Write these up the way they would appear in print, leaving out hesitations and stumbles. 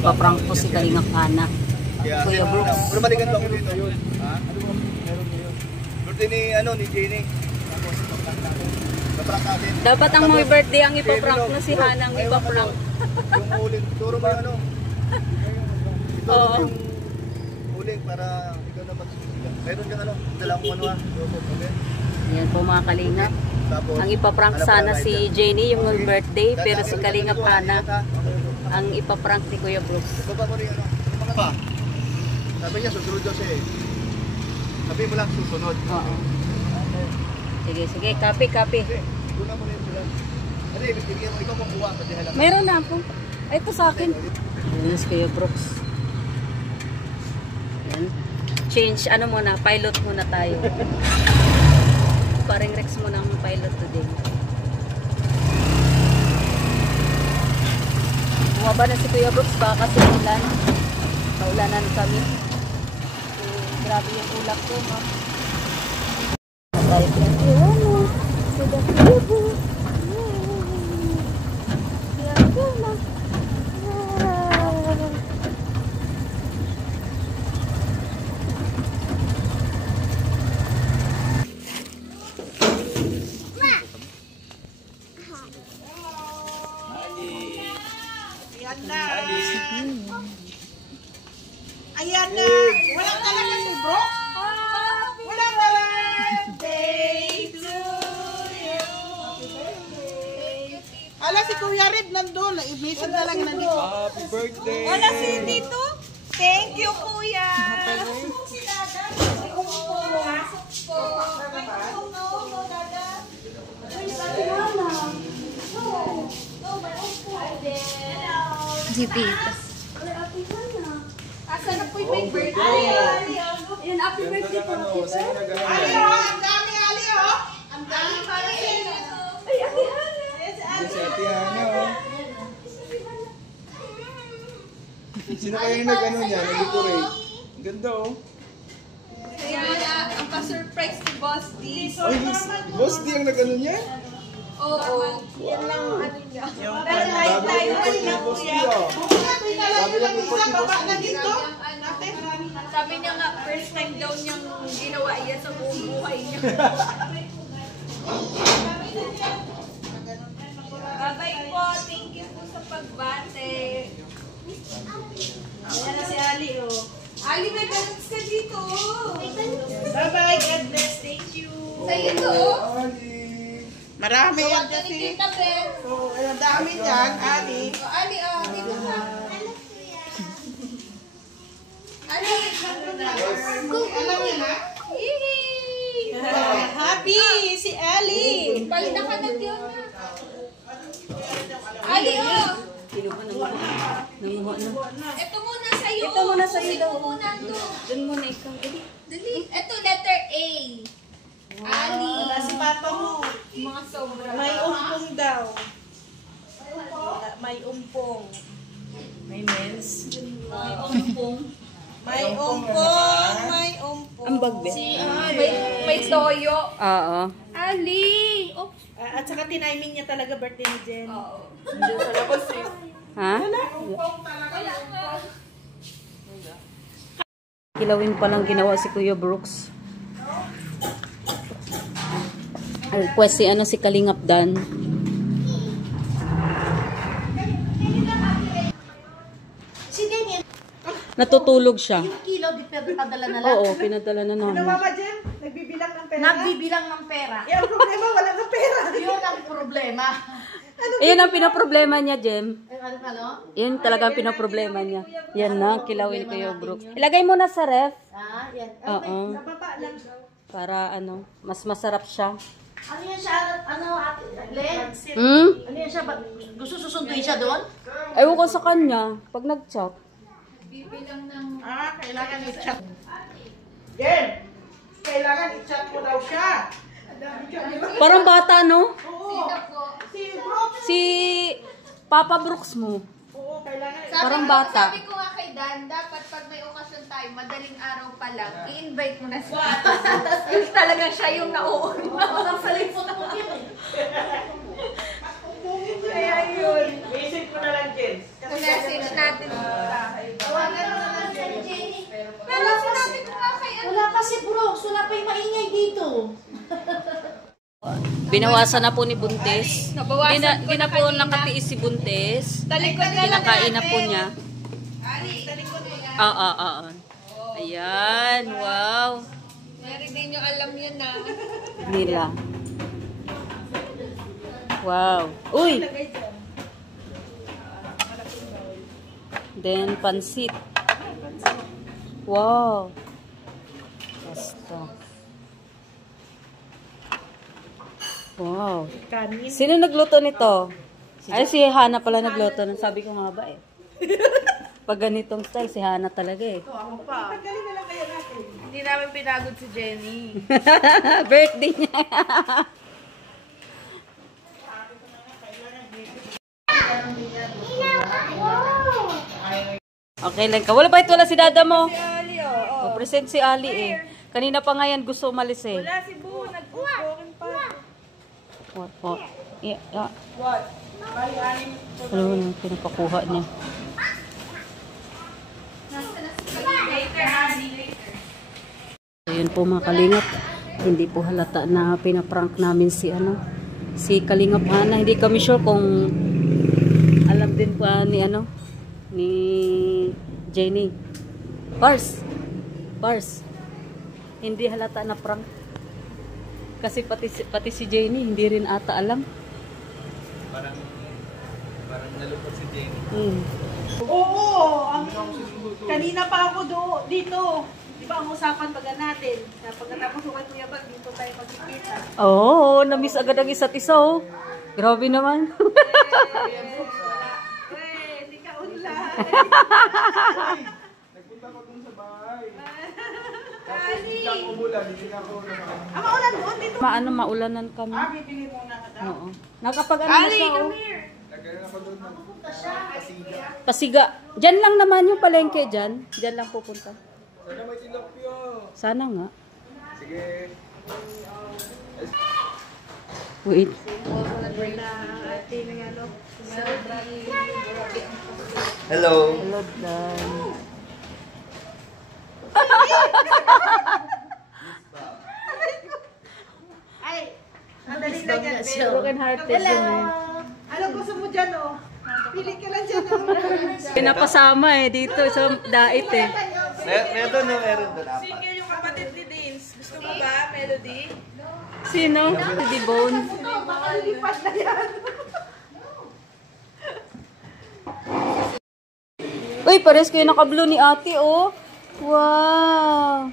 Ipaprank po si Kalingap Ana. Kuya Brooks. Pero balikan lang ko dito yun. Ha? Ano mo? Meron ngayon. Birthday ni Jenny. Tapos ipaprank natin. Ipaprank natin. Dapat ang may birthday ang ipaprank na si Hana ang ipaprank. Yung uling. Turo mo yung ano. Ituro mo yung uling para ikaw na magsusigang. Meron kang ano. Dalawang ano ha. Okay? Yan po mga Kalingap. Ang ipaprank sana si Jenny yung birthday, pero si Kalingap Ana ang ipaprank ni Kuya Brooks. Baba mo rin ano. Yung mga pa. Sabi niya susunod daw siya eh. Sabi mo lang susunod. Oo. Sige, sige. Copy. Tuna mo rin sila. Ano eh, bigyan mo ikaw makuha. Meron na ako. Ay, ito sa akin. Yan si Kuya Brooks. Yan. Change, ano muna, pilot muna tayo. Paring Rex muna ang pilot today. Bumaba na si Kuya Brooks, baka kasi ulan. Paulanan kami. Grabe yung ulap ko, no? Tayo ko yung ano. Sudah kubo. Ayan na! Wala talaga si Brooks? Wala talaga! Birthday to you! Ala, si Kuya Red nandun. I-message na lang nandito. Happy birthday! Wala si dito. Thank you, Kuya! Si Tita. Asa na po yung may birthday? Yan, happy birthday po. Ali, oh! Ang dami, Ali, oh! Ang dami para sa inyo. Ay, Ate Hana! Si Ate Hana, oh. Sino kayo yung nag-ano niya? Nag-decorate? Ang ganda, oh. Kaya ang pa-surprise ni Boss D. Ay, Boss D ang nag-ano niya? Oo. Yan lang ang ano niya. Pero tayo ni Boss D, oh. Sabi lang isang baba na dito. Sabi niya nga, first time daw niyang ginawa yan sa buong buhay niya. Bye-bye po. Thank you po sa pagbate. Ayan na si Ali, oh. Ali, may balance ka dito. Bye-bye. God bless. Thank you. Sa'yo to. Marami yan Huwag kasi. kita, Ben. So, ang dami dyan, Ali. O, Ali, dito ka. Ali, Alam niyo na? Yee! Happy si Ali. Palda ka na diyon na. Ali, Kinuha nanguha na. Ito muna sa'yo. Ito muna sa'yo daw. Ito muna to. Doon muna ikaw. Dali. Ito, letter A. Ali. Wala si Papa mo. Mga sobra. May umpong daw. May umpong. May mens. May umpong. May umpong. May umpong. Ang bagbe. May toyo. Oo. Ali. Oh. At saka tiniming niya talaga birthday ni Jen. Oo. Nandiyan sa labas eh. Ha? Kilawin pa lang ginawa si Kuya Brooks. Request si ano si Kalingap Dan. Si Damien, Natutulog siya. yung kilo, di pinadala na lang. Oo, pinadala na Ano namin. Mama Jen? Nagbibilang ng pera? Nagbibilang ng pera. Eh, ang problema, wala ng pera. Yun ang problema. Ayan ang pinaproblema niya, Jem. Ano? Yan talaga ang pinaproblema niya. Yan na, kilawin ko yung Brooks. Ilagay mo na sa ref. Ah, yan. Oo. Sa baba lang. Para ano, mas masarap siya. Ano yan siya? Ano, Ate Len? Hmm? Ano yan siya? Gusto susunduin siya doon? Ewan ko sa kanya, pag nag-chat. Kailangan i-chat. Jen, kailangan i-chat mo daw siya. Parang bata, no? Oo. Si Brooks. Si Papa Brooks mo. Oo, kailangan Parang bata. Sabi ko nga kay Dan, dapat pag may okasyon tayo, madaling araw pa lang, i-invite mo na siya. Yung talaga siya yung nauuna. Ang salipot mo yun eh. Kaya yun. Visit mo na lang, Jen. Kasi I-message natin. Tawagan mo na lang siya ni Jenny. Pero sinabi ko nga kay ano. Wala kasi Brooks, wala pa yung maingay dito. Binawasan na po ni Buntes. Nabawasan ko Hindi na po nakatiis si Buntes. Talikod na lang Kinakain na po niya. Ali, talikod mo yan. Oo. Ayan, wow. Mary din yung alam yun na. Nila. Wow. Uy! Then, pansit. Wow. Basta. Wow. Sino nagluto nito? Ay, si Hana pala nagluto. Sabi ko nga ba eh. Pag ganitong style, si Hana talaga eh. Ako pa. Hindi namin pinagod si Jenny. Birthday niya. Okay lang ka. Wala ba ito? Wala si dada mo? Si Ali, oo. O, present si Ali eh. Kanina pa nga yan gusto umalis eh. Wala si Bu, nag-broken pa. What? Yeah. Ano nang pinapakuha niya? Ayun po mga kalingap. Hindi po halata na pinaprank namin si Kalingap Hana. Hindi kami sure kung alam din pa ni Jenny. Pars. Hindi halata na prank. Kasi pati si Jenny hindi rin ata alam. Parang nalupot si Jenny. Oo, kanina pa ako dito. Di ba ang usapan baga natin? Na pagkatapos ko kay Kuya Bal, dito tayo magkikita. Oo, na-miss agad ang isa't isa oh. Grabe naman. Hindi ka online. Nagpunta ko dun sa bahay. Ali! Tapos umulan, hindi na ako naman. Maulan doon dito. Maulanan kami. Bibili muna ka daw. Oo. Nakapag na siya oh. Nagkaroon ako dun ng pasiga. Pasiga. Diyan lang naman yung palengke dyan. Diyan lang pupunta. Sana may tilapia. Sana nga. Sige. Wait. Hello. Hello, Dan. Ay, madali lang yan, Bel. Broken hearted yun eh. Ano gusto mo dyan, oh? Pili ka lang dyan, oh. Pinapasama eh dito sa dait eh. Meron doon. Single yung kapatid ni Dins. Gusto mo ba, Melody? Sino? Si Dibone. Baka lilipat na yan. Uy, pares kayo naka-blue ni ate oh. Wow.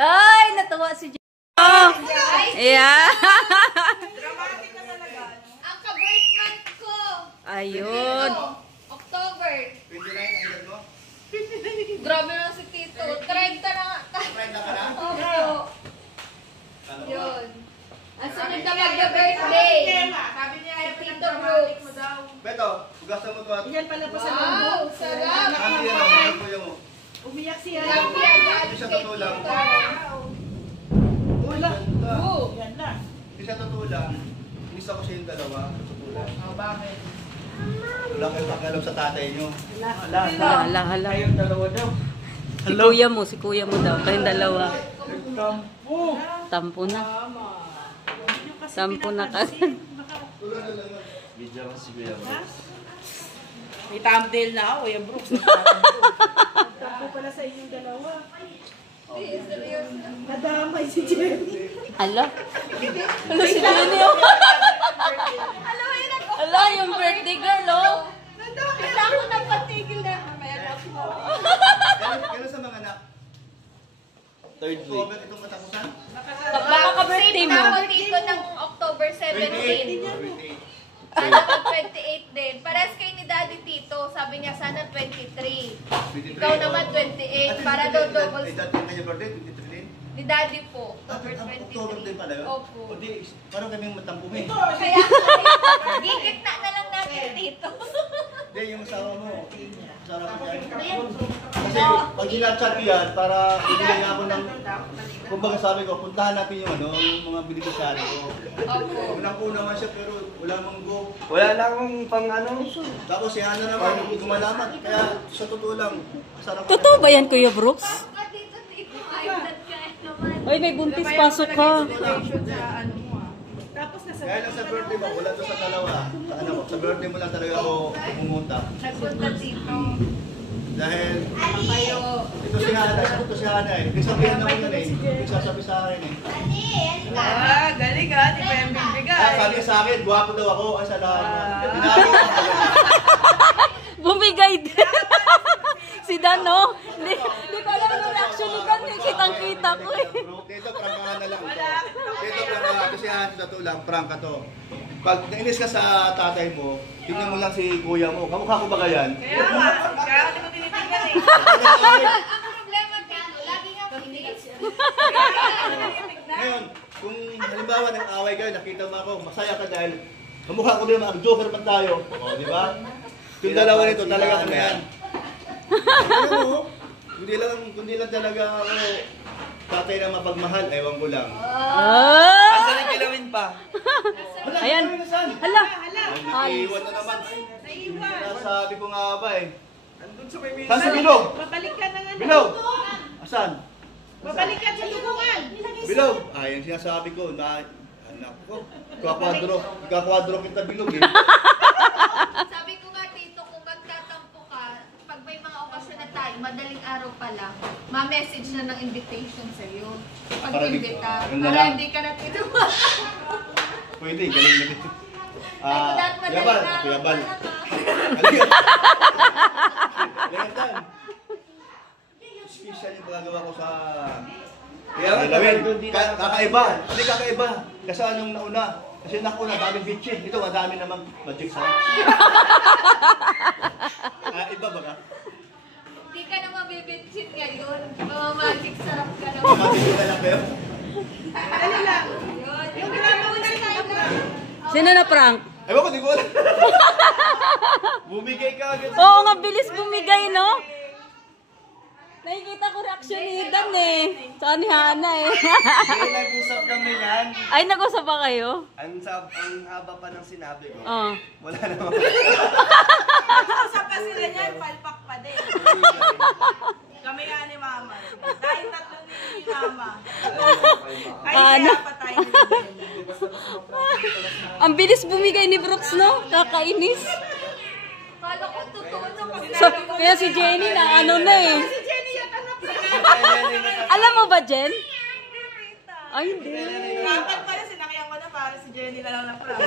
Ay, natuwa si J. Oh, yeah. Ang ka-birth month ko. Ayun. October. 29 ang edad mo? Grabe na si Tito. 30 na nga. 30 ka na? Opo. Yun. Ang sunod na mag-birthday. Sabi niya, ayaw pa Tito Brooks. mo daw. Beto, hugasan mo to at Yan pala pa sa Wow, mundo. sarap. kasi yan ang kuya mo. Umiyak siya. Grabe agad Hindi siya kay totoo lang. Tito. Uy, ganda. Oh. Yan na. Hindi siya totoo lang. Inis ako siya yung dalawa. Totoo lang. Bakit? Wala kayo pakialam sa tatay nyo. Hala. Si kuya mo daw. Kayong dalawa. Tampo na. Tampo na ka. Video ko si Kuya mo. May thumbnail na ako, yung Brooks. Tapo pala sa inyong dalawa. Nadamay si Jenny. Hala. Hala si Jenny oh. Hala, yung birthday girl oh. Wala ko nang patigil na. Meron ko. Kailan sa mga anak? Third week. October itong katapusan? Baka ka-birthday mo. Ako dito ng October 17. 28. Sana mag-28 din. Parehas kayo ni Daddy Tito. Sabi niya sana 23. Ikaw naman 28. Para daw double. Ay, dati yung kanya birthday, 23 din. Ni Daddy po, October October din 23. pala yun? Opo. O di, parang kaming matampumin. Kaya, gigitna na lang natin dito. Hindi, yung asawa mo. Sarap yan. Kasi pag ginachat ko yan, para ibigay nga ako ng... Kumbaga sabi ko, puntahan natin yung yung mga beneficiary ko. Opo. Unang po naman siya pero wala mang go. Wala na akong pang ano. Tapos si Ana naman, gumalamat. Kaya sa totoo lang, sarap. Totoo ba yan, Kuya Brooks? Bakit dito dito? Ay, kaya naman. Ay, may buntis, pasok ka. Tapos nasa Kaya lang sa birthday mo, wala to sa dalawa. Sa, sa birthday mo lang talaga ako pumunta. Nagpunta dito. Dahil Kayo. ito si Ana eh. Nagsasabihan naman yun eh. Nagsasabi sa akin eh. Galing ha. Di pa yung bibigay. Sabi niya sa akin, gwapo daw ako. Ay, salamat. Binago ko. Bumigay din. Si Dan, no? Hindi ko alam yung reaction ni Dan. Kitang-kita ko eh. Dito, prankahan na lang. Dito, prankahan. Kasi yan, sa to lang, prank ka to. Pag nainis ka sa tatay mo, tignan mo lang si kuya mo. Kamukha ko ba yan? Kaya nga. Kaya hindi ko tinitingnan eh. Ang problema dito, lagi nga pinis. Ngayon, kung halimbawa ng away kayo, nakita mo ako, masaya ka dahil kamukha ko din, mag-joker man tayo. O, di ba? Yung dalawa nito, talaga ano yan. Ano mo? Kundi lang talaga ako tatay na mapagmahal, ewan ko lang. Ah! Asan yung kilawin pa? Ayan. Hala. Ay. Iiwan na naman. naiwan. Sabi ko nga ba eh. Andun sa may Saan si Bilog? Babalik ka na nga. Bilog! Asan? Babalik ka sa lubungan. Bilog! Yung sinasabi ko na, anak ko, kakwadro kita Bilog eh. Sabi ko nga dito, kung magtatampo ka, pag may mga okasyon na tayo, madaling araw pa lang, ma-message na ng invitation sa'yo. Pag-invita. Yun na Para lang. hindi ka na tinuwa. Pwede, galing na dito. Lahat madaling Kuyabal, araw Kuyabal. pa lang, Halika. Halika. Special yung pagagawa ko sa... Kaya nga, Lawin. doon din ako. Kakaiba. Hindi kakaiba. Kasi anong nauna? Kasi nakuna, daming bitchin. Ito, madami namang magic sarap. Iba ba ka? Hindi ka na mabibitsin ngayon. Mamamagic sarap ka na. Magic ka lang kayo? Dali lang. Yun. Yung drama mo na Sino na prank? Ewan ko, di ko alam. Bumigay ka agad. Oo nga, bilis bumigay, no? Nakikita ko reaction ni Dan eh. Saan ni Hana eh. Hindi, nag-usap kami yan. Ay, nag-usap ba kayo? Ang haba pa ng sinabi ko. Oo. Wala naman. Usap kasi sila niyan, palpak pa din. Kami nga ni Mama. Dahil tatlo ni Mama. Ay, Ano? kaya pa tayo nilagyan. Ang bilis bumigay ni Brooks, no? Kakainis. Kala ko totoo na kasi. Kaya si Jenny na ano na eh. Si Jenny yan anak ko. Alam mo ba, Jen? Ay, hindi. Dapat pala sinakyan ko na para si Jenny na lang na prank.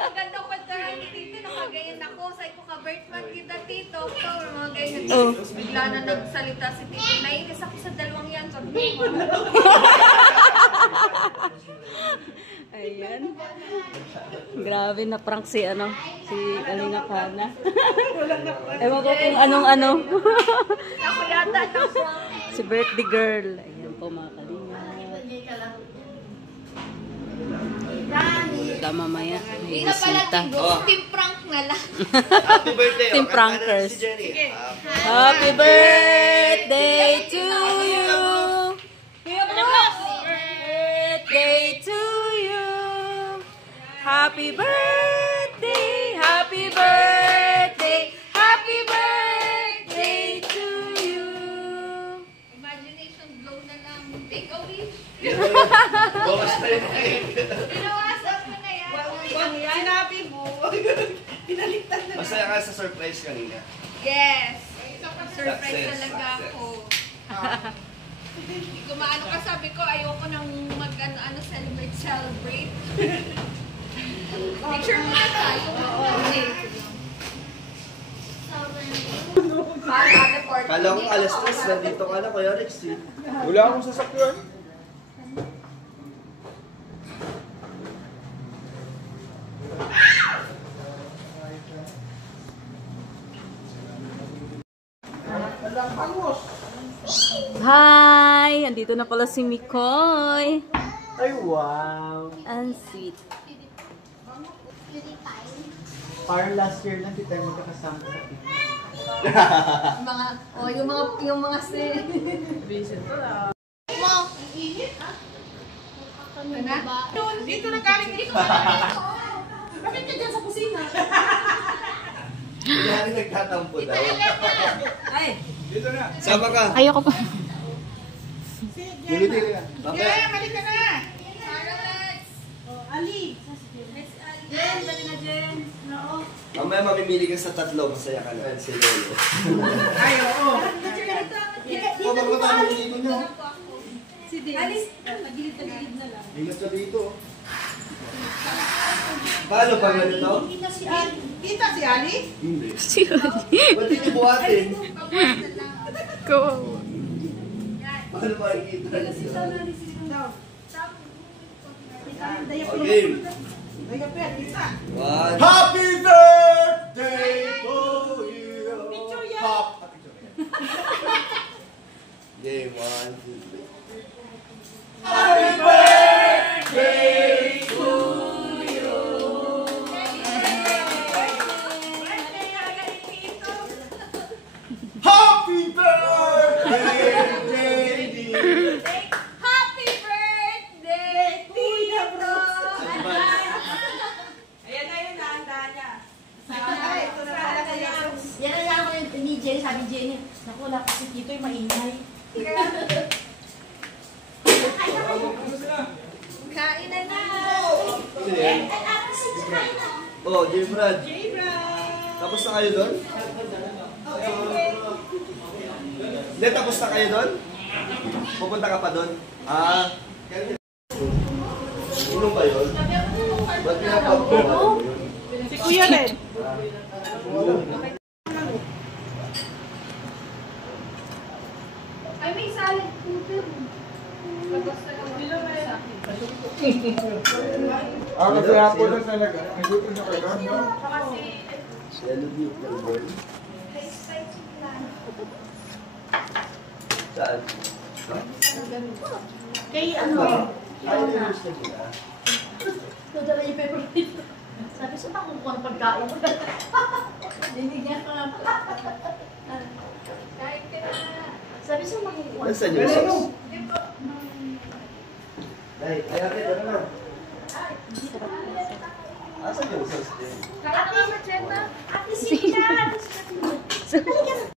Ang ganda ko ni Tito, nakagayan ako. Sabi ko, ka-birthmark kita, Tito. October, mga ganyan. Oh. Bigla na nagsalita si Tito. Nainis ako sa dalawang yan. Sabi ko, Ayan. Grabe na prank si ano, si Kalinga Hana. Ewan ko kung anong ano. ako yata na Si birthday girl. Ayan po mga Kalinga. Tama maya. Hindi May na pala bisita. team prank na lang. Happy birthday. Team oh. Kanta na prankers. Si Jenny. Happy birthday to you. Birthday to you. Happy birthday, happy birthday, happy birthday to you. Imagination blow na lang. Take a wish. Bawas na yun. Pinawasan mo na yan. Sinabi mo. Pinalitan na. Masaya ka sa surprise kanina. Yes. Surprise Success, talaga success. ako. Hindi ko maano ka, sabi ko ayoko nang mag-ano celebrate. Picture mo na tayo. Okay. Kala ko alas 3, nandito ka na, Kuya Rex. Wala akong sasakyan. Hi! Andito na pala si Mikoy. Ay, wow. Ang sweet. Parang last year lang kita magkakasama sa picnic. yung mga Dito na galing dito. Bakit ka dyan sa kusina? Hindi namin nagtatampo daw. Ay, Sama ka. Ayoko pa. Dili ka. Mamaya. Jen, balik ka na. Ali. Jen, balik na Jen. Oo. Mamaya mamimili ka sa tatlo. Masaya ka na. Si Lolo. Ay, oo. Kapag matalo dito niya. Si Dennis. Alis. Nagilid na lang. Ingat ka dito. Paano pag ganito? Kita si Ali. Kita si Ali? Hindi. Ba't hindi buhatin? Go. Paano makikita niya? Okay. Dayapet, isa. One. Happy birthday to you! Picture yan. Hop! Game 1, 2, 3. Happy birthday! Happy birthday, JD! Happy birthday, Tito! Ayan na yun, nahanda niya. Ay, ito na pala kaya. Yan ang ako yung ni Jenny, sabi Jenny, naku, wala kasi dito yung maingay. Kain na na! Oh, J-Brad. Tapos na kayo doon? Hindi, tapos na kayo doon? Pupunta ka pa doon? Ah. Inom ba yun? Ba't pinapagpuhan yun? Si Kuya Red. Ay, may salad puto. Labas na lang. Kasi hapon na talaga. May gutom na kayo doon, no? Yellow beef, girl. Saan? Kay ano, Ay, nilos na sila. nadala yung pepper dito. Sabi sa makukuha ng pagkain. Dinigyan ko lang. Kain ka na. Sabi sa makukuha. Nasaan yung sauce? Ay, ate, ano na? Asan yung sauce din? Kain na, Macheta. Ate, sige na. Halika na.